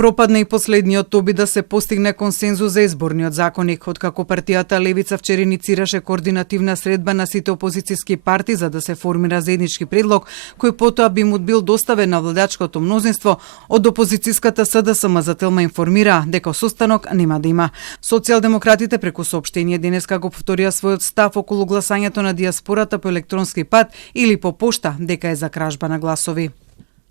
Пропадна и последниот обид да се постигне консензус за изборниот законник, откако партијата Левица вчера иницираше координативна средба на сите опозицијски партии за да се формира заеднички предлог, кој потоа би му бил доставен на владачкото мнозинство. Од опозицијската СДСМ Зателма информира дека состанок нема да има. Социјалдемократите преку соопштение денеска го повторија својот став околу гласањето на дијаспората по електронски пат или по пошта, дека е за кражба на гласови.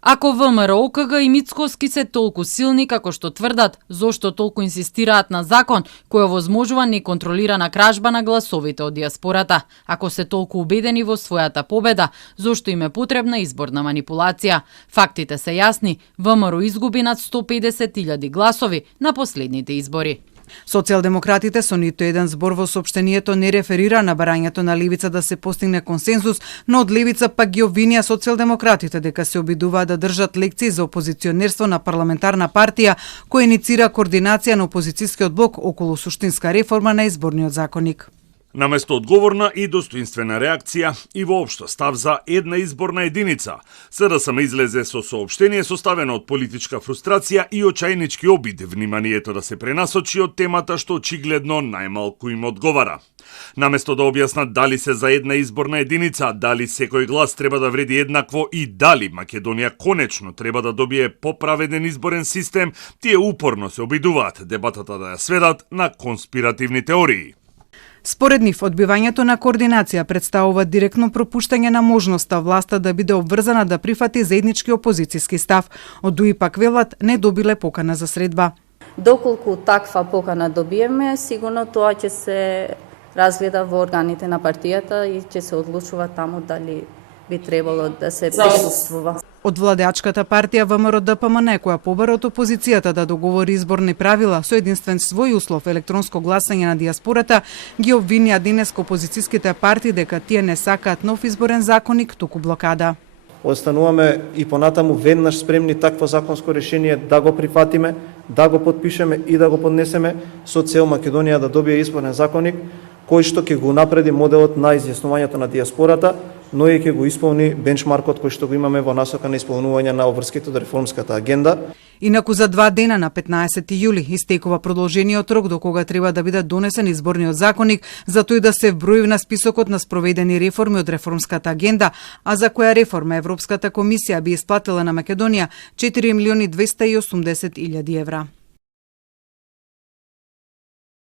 Ако ВМРО, ОКГ и Мицкоски се толку силни како што тврдат, зошто толку инсистираат на закон кој овозможува неконтролирана кражба на гласовите од дијаспората? Ако се толку убедени во својата победа, зошто им е потребна изборна манипулација? Фактите се јасни, ВМРО изгуби над 150.000 гласови на последните избори. Социјалдемократите со ниту еден збор во соопштението не реферира на барањето на Левица да се постигне консензус, но од Левица пак ги обвинија социјалдемократите дека се обидуваат да држат лекции за опозиционерство на парламентарна партија која иницира координација на опозицијскиот блок околу суштинска реформа на изборниот законник. Наместо одговорна и достоинствена реакција и воопшто став за една изборна единица, СДСМ излезе со соопштение составено од политичка фрустрација и очајнички обид вниманието да се пренасочи од темата што очигледно најмалку им одговара. Наместо да објаснат дали се за една изборна единица, дали секој глас треба да вреди еднакво и дали Македонија конечно треба да добие поправеден изборен систем, тие упорно се обидуваат дебатата да ја сведат на конспиративни теории. Според нив, одбивањето на координација представува директно пропуштање на можноста власта да биде обврзана да прифати заеднички опозицијски став. Од ДУИ пак велат не добиле покана за средба. Доколку таква покана добиеме, сигурно тоа ќе се разгледа во органите на партијата и ќе се одлучува таму дали би требало да се присуствува. Од владеачката партија ВМРО-ДПМН, која побара од опозицијата да договори изборни правила со единствен свој услов електронско гласање на дијаспората, ги обвинија денеска опозицијските партии дека тие не сакаат нов изборен законник, туку блокада. Остануваме и понатаму веднаш спремни такво законско решение да го прифатиме, да го подпишеме и да го поднесеме со цел Македонија да добие изборен законник кој што ќе го напреди моделот на изјаснувањето на дијаспората, но и ќе го исполни бенчмаркот кој што го имаме во насока на исполнување на обврските од реформската агенда. Инаку за 2 дена на 15 јули истекува продолжениот рок до кога треба да биде донесен изборниот законник, за тој да се вброи на списокот на спроведени реформи од реформската агенда, а за која реформа Европската комисија би исплатила на Македонија 4.280.000 евра.